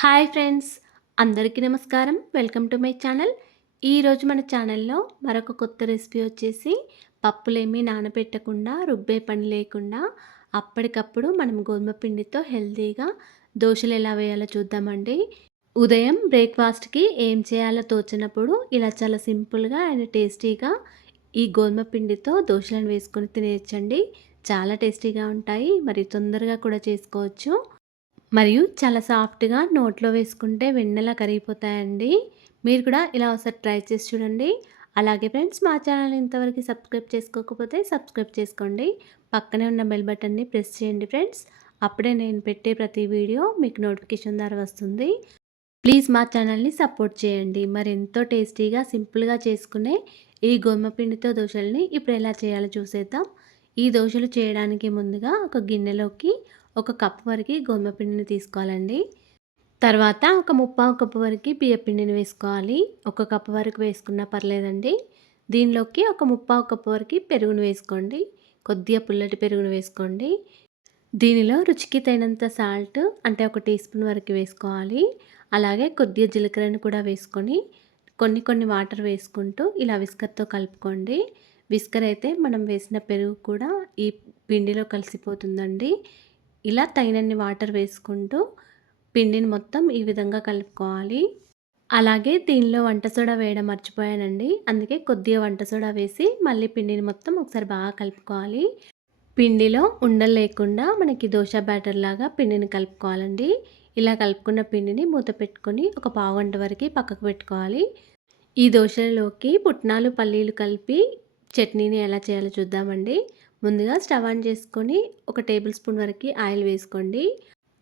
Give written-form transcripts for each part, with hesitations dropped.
Hi friends, అందరికీ నమస్కారం. Welcome to my channel. ఈరోజు మన ఛానల్లో మరొక కొత్త రెసిపీ వచ్చేసి పప్పులేమీ నానబెట్టకుండా రుబ్బే పని లేకుండా అప్పటికప్పుడు మనం గోధుమ పిండితో హెల్తీగా దోశలు ఎలా వేయాలో చూద్దామండి. ఉదయం బ్రేక్ఫాస్ట్కి ఏం చేయాలో తోచినప్పుడు ఇలా చాలా సింపుల్గా అండ్ టేస్టీగా ఈ గోధుమ పిండితో దోశలను వేసుకొని తినేయచ్చండి. చాలా టేస్టీగా ఉంటాయి, మరి తొందరగా కూడా చేసుకోవచ్చు. మరియు చాలా సాఫ్ట్‌గా నోట్లో వేసుకుంటే వెన్నెలా కరిగిపోతాయండి. మీరు కూడా ఇలా ఒకసారి ట్రై చేసి చూడండి. అలాగే ఫ్రెండ్స్, మా ఛానల్‌ని ఇంతవరకు సబ్స్క్రైబ్ చేసుకోకపోతే సబ్స్క్రైబ్ చేసుకోండి. పక్కనే ఉన్న బెల్ బటన్‌ని ప్రెస్ చేయండి ఫ్రెండ్స్. అప్పుడే నేను పెట్టే ప్రతి వీడియో మీకు నోటిఫికేషన్ ద్వారా వస్తుంది. ప్లీజ్ మా ఛానల్‌ని సపోర్ట్ చేయండి. మరి ఎంతో టేస్టీగా, సింపుల్‌గా చేసుకునే ఈ గోధుమ పిండితో దోశల్ని ఇప్పుడు ఎలా చేయాలో చూసేద్దాం. ఈ దోశలు చేయడానికి ముందుగా ఒక గిన్నెలోకి ఒక కప్ వరకు గోధుమ పిండిని తీసుకోవాలండి. తర్వాత ఒక ముప్పావు కప్పు వరకు బియ్యం పిండిని వేసుకోవాలి. ఒక కప్పు వరకు వేసుకున్నా పర్లేదండి. దీనిలోకి ఒక ముప్పావు కప్పు వరకు పెరుగును వేసుకోండి. కొద్దిగా పుల్లటి పెరుగును వేసుకోండి. దీనిలో రుచికి తగినంత సాల్ట్ అంటే ఒక టీ స్పూన్ వరకు వేసుకోవాలి. అలాగే కొద్దిగా జీలకర్రను కూడా వేసుకొని కొన్ని కొన్ని వాటర్ వేసుకుంటూ ఇలా విస్కర్తో కలుపుకోండి. విస్కర్ అయితే మనం వేసిన పెరుగు కూడా ఈ పిండిలో కలిసిపోతుందండి. ఇలా తగినన్ని వాటర్ వేసుకుంటూ పిండిని మొత్తం ఈ విధంగా కలుపుకోవాలి. అలాగే దీనిలో వంట సోడా వేయడం మర్చిపోయానండి. అందుకే కొద్దిగా వంట సోడా వేసి మళ్ళీ పిండిని మొత్తం ఒకసారి బాగా కలుపుకోవాలి. పిండిలో ఉండలు లేకుండా మనకి దోశ బ్యాటర్ లాగా పిండిని కలుపుకోవాలండి. ఇలా కలుపుకున్న పిండిని మూత పెట్టుకొని ఒక పావుగంట వరకు పక్కకు పెట్టుకోవాలి. ఈ దోశలోకి పుట్నాలు, పల్లీలు కలిపి చట్నీని ఎలా చేయాలో చూద్దామండి. ముందుగా స్టవ్ ఆన్ చేసుకొని ఒక టేబుల్ స్పూన్ వరకు ఆయిల్ వేసుకోండి.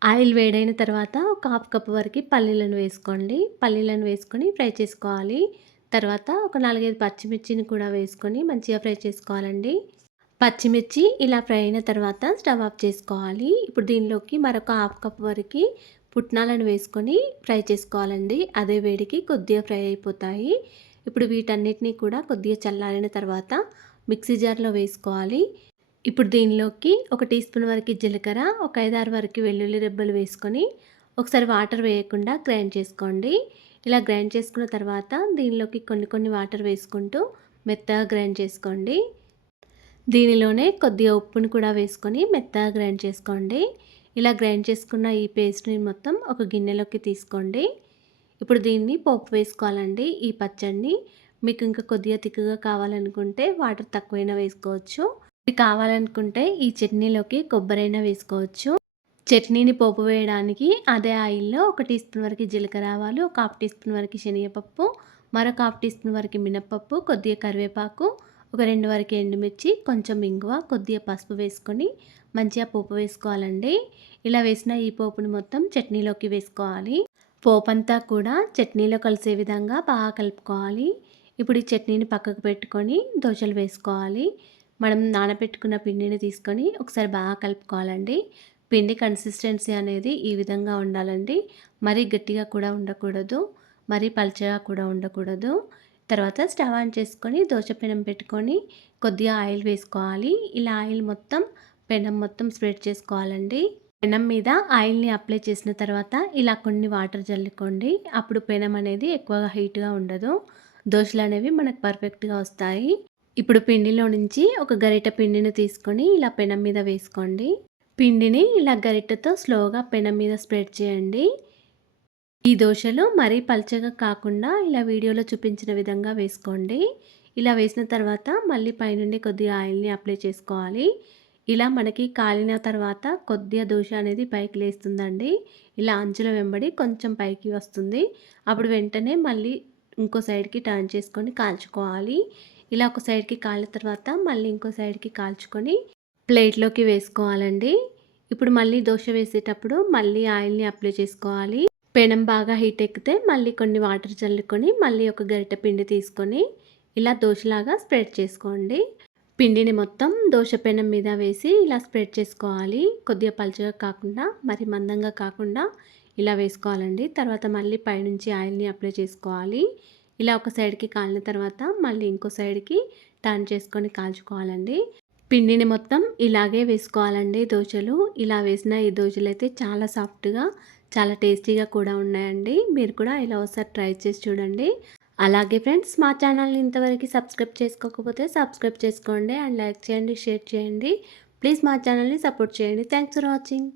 ఆయిల్ వేడైన తర్వాత ఒక హాఫ్ కప్ వరకు పల్లీలను వేసుకోండి. పల్లీలను వేసుకొని ఫ్రై చేసుకోవాలి. తర్వాత ఒక 4, 5 పచ్చిమిర్చిని కూడా వేసుకొని మంచిగా ఫ్రై చేసుకోవాలండి. పచ్చిమిర్చి ఇలా ఫ్రై అయిన తర్వాత స్టవ్ ఆఫ్ చేసుకోవాలి. ఇప్పుడు దీనిలోకి మరొక హాఫ్ కప్ వరకు పుట్నాలను వేసుకొని ఫ్రై చేసుకోవాలండి. అదే వేడికి కొద్దిగా ఫ్రై అయిపోతాయి. ఇప్పుడు వీటన్నిటిని కూడా కొద్దిగా చల్లారిన తర్వాత మిక్సీ జార్లో వేసుకోవాలి. ఇప్పుడు దీనిలోకి ఒక టీ స్పూన్ వరకు జీలకర్ర, ఒక 5, 6 వరకు వెల్లుల్లి రెబ్బలు వేసుకొని ఒకసారి వాటర్ వేయకుండా గ్రైండ్ చేసుకోండి. ఇలా గ్రైండ్ చేసుకున్న తర్వాత దీనిలోకి కొన్ని కొన్ని వాటర్ వేసుకుంటూ మెత్తగా గ్రైండ్ చేసుకోండి. దీనిలోనే కొద్దిగా ఉప్పుని కూడా వేసుకొని మెత్తగా గ్రైండ్ చేసుకోండి. ఇలా గ్రైండ్ చేసుకున్న ఈ పేస్ట్ని మొత్తం ఒక గిన్నెలోకి తీసుకోండి. ఇప్పుడు దీన్ని పోపు వేసుకోవాలండి. ఈ పచ్చడిని మీకు ఇంకా కొద్దిగా తిక్కుగా కావాలనుకుంటే వాటర్ తక్కువైనా వేసుకోవచ్చు. ఇది కావాలనుకుంటే ఈ చట్నీలోకి కొబ్బరైనా వేసుకోవచ్చు. చట్నీని పోపు వేయడానికి అదే ఆయిల్లో ఒక టీ స్పూన్ వరకు జీలకర్ర ఆవాలు, ఒక హాఫ్ టీ స్పూన్ వరకు శనగపప్పు, మరొక హాఫ్ టీ స్పూన్ వరకు మినప్పప్పు, కొద్దిగా కరివేపాకు, ఒక 2 వరకు ఎండుమిర్చి, కొంచెం ఇంగువ, కొద్దిగా పసుపు వేసుకొని మంచిగా పోపు వేసుకోవాలండి. ఇలా వేసిన ఈ పోపుని మొత్తం చట్నీలోకి వేసుకోవాలి. పోపంతా కూడా చట్నీలో కలిసే విధంగా బాగా కలుపుకోవాలి. ఇప్పుడు ఈ చట్నీని పక్కకు పెట్టుకొని దోశలు వేసుకోవాలి. మనం నానబెట్టుకున్న పిండిని తీసుకొని ఒకసారి బాగా కలుపుకోవాలండి. పిండి కన్సిస్టెన్సీ అనేది ఈ విధంగా ఉండాలండి. మరీ గట్టిగా కూడా ఉండకూడదు, మరీ పల్చగా కూడా ఉండకూడదు. తర్వాత స్టవ్ ఆన్ చేసుకొని దోశ పెనం పెట్టుకొని కొద్దిగా ఆయిల్ వేసుకోవాలి. ఇలా ఆయిల్ మొత్తం పెనం మొత్తం స్ప్రెడ్ చేసుకోవాలండి. పెనం మీద ఆయిల్ని అప్లై చేసిన తర్వాత ఇలా కొన్ని వాటర్ జల్లుకోండి. అప్పుడు పెనం అనేది ఎక్కువగా హీట్గా ఉండదు. దోశలు అనేవి మనకు పర్ఫెక్ట్గా వస్తాయి. ఇప్పుడు పిండిలో నుంచి ఒక గరిట పిండిని తీసుకొని ఇలా పెనం మీద వేసుకోండి. పిండిని ఇలా గరిటెతో స్లోగా పెనం మీద స్ప్రెడ్ చేయండి. ఈ దోశలు మరీ పల్చగా కాకుండా ఇలా వీడియోలో చూపించిన విధంగా వేసుకోండి. ఇలా వేసిన తర్వాత మళ్ళీ పైనుండి కొద్దిగా ఆయిల్ని అప్లై చేసుకోవాలి. ఇలా మనకి కాలిన తర్వాత కొద్దిగా దోశ అనేది పైకి లేస్తుందండి. ఇలా అంచుల వెంబడి కొంచెం పైకి వస్తుంది. అప్పుడు వెంటనే మళ్ళీ ఇంకో సైడ్కి టర్న్ చేసుకొని కాల్చుకోవాలి. ఇలా ఒక సైడ్కి కాలిన తర్వాత మళ్ళీ ఇంకో సైడ్కి కాల్చుకొని ప్లేట్లోకి వేసుకోవాలండి. ఇప్పుడు మళ్ళీ దోశ వేసేటప్పుడు మళ్ళీ ఆయిల్ని అప్లై చేసుకోవాలి. పెనం బాగా హీట్ ఎక్కితే మళ్ళీ కొన్ని వాటర్ చల్లుకొని మళ్ళీ ఒక గరిటె పిండి తీసుకొని ఇలా దోశలాగా స్ప్రెడ్ చేసుకోండి. పిండిని మొత్తం దోశ పెనం మీద వేసి ఇలా స్ప్రెడ్ చేసుకోవాలి. కొద్దిగా పలుచగా కాకుండా మరి మందంగా కాకుండా ఇలా వేసుకోవాలండి. తర్వాత మళ్ళీ పైనుంచి ఆయిల్ని అప్లై చేసుకోవాలి. ఇలా ఒక సైడ్కి కాలిన తర్వాత మళ్ళీ ఇంకో సైడ్కి టర్న్ చేసుకొని కాల్చుకోవాలండి. పిండిని మొత్తం ఇలాగే వేసుకోవాలండి దోశలు. ఇలా వేసిన ఈ దోశలు అయితే చాలా సాఫ్ట్గా చాలా టేస్టీగా కూడా ఉన్నాయండి. మీరు కూడా ఇలా ఒకసారి ట్రై చేసి చూడండి. అలాగే ఫ్రెండ్స్, మా ఛానల్ని ఇంతవరకు సబ్స్క్రైబ్ చేసుకోకపోతే సబ్స్క్రైబ్ చేసుకోండి అండ్ లైక్ చేయండి, షేర్ చేయండి. ప్లీజ్ మా ఛానల్ని సపోర్ట్ చేయండి. Thanks for watching.